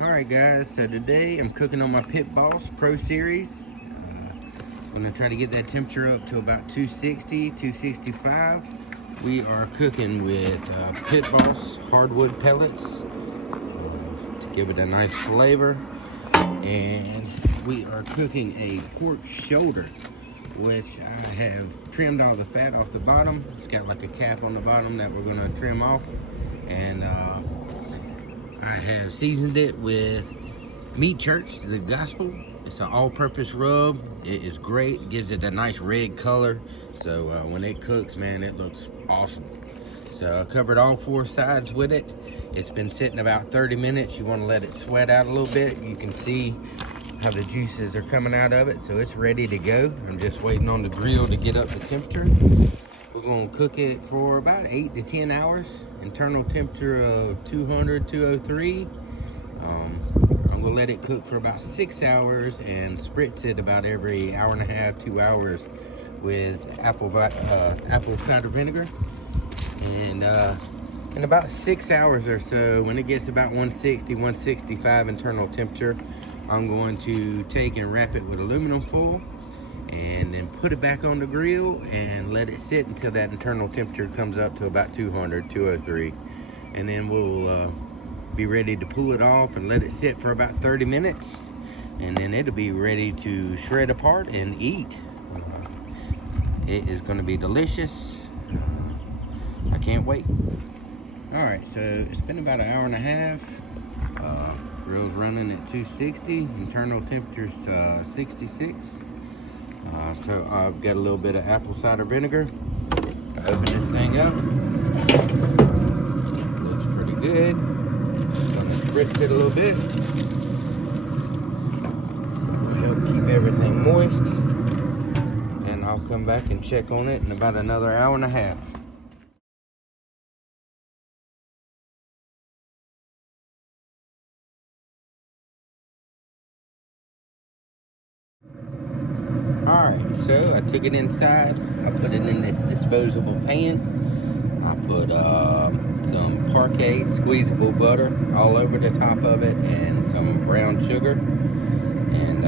Alright guys, so today I'm cooking on my Pit Boss Pro Series. I'm going to try to get that temperature up to about 260, 265. We are cooking with Pit Boss hardwood pellets to give it a nice flavor. And we are cooking a pork shoulder, which I have trimmed all the fat off the bottom. It's got like a cap on the bottom that we're going to trim off. And I have seasoned it with Meat Church, the Gospel. It's an all-purpose rub. It is great. It gives it a nice red color. So when it cooks, man, it looks awesome. So I covered all 4 sides with it. It's been sitting about 30 minutes. You want to let it sweat out a little bit. You can see how the juices are coming out of it. So it's ready to go. I'm just waiting on the grill to get up the temperature. We're going to cook it for about 8 to 10 hours. Internal temperature of 200, 203. I'm going to let it cook for about 6 hours and spritz it about every hour and a half, 2 hours with apple cider vinegar. And in about 6 hours or so, when it gets about 160, 165 internal temperature, I'm going to take and wrap it with aluminum foil and then put it back on the grill and let it sit until that internal temperature comes up to about 200, 203. And then we'll be ready to pull it off and let it sit for about 30 minutes. And then it'll be ready to shred apart and eat. It is going to be delicious. I can't wait. All right, so it's been about an hour and a half. Grill's running at 260. Internal temperature's 66. So I've got a little bit of apple cider vinegar. I open this thing up. Looks pretty good. Gonna spritz it a little bit. Help keep everything moist. And I'll come back and check on it in about another hour and a half. Alright, so I took it inside. I put it in this disposable pan. I put some Parquet squeezable butter all over the top of it and some brown sugar. And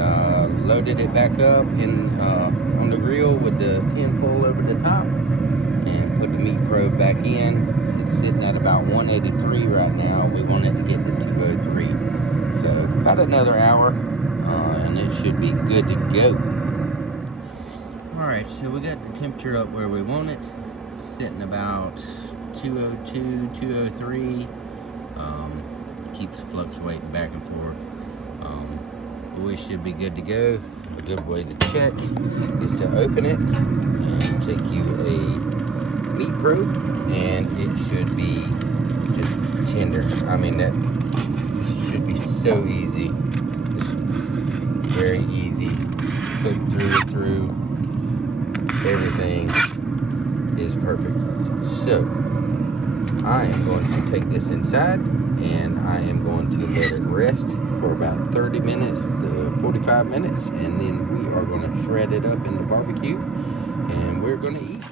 loaded it back up on the grill with the tin foil over the top. And put the meat probe back in. It's sitting at about 183 right now. We want it to get to 203. So it's about another hour and it should be good to go. Alright, so we got the temperature up where we want it, sitting about 202, 203. Keeps fluctuating back and forth. We should be good to go. A good way to check is to open it and take you a meat probe, and it should be just tender. I mean, that should be so easy. Just very easy. Cook through. Everything is perfect. So I am going to take this inside and I am going to let it rest for about 30 minutes to 45 minutes, and then we are going to shred it up in the barbecue and we're going to eat.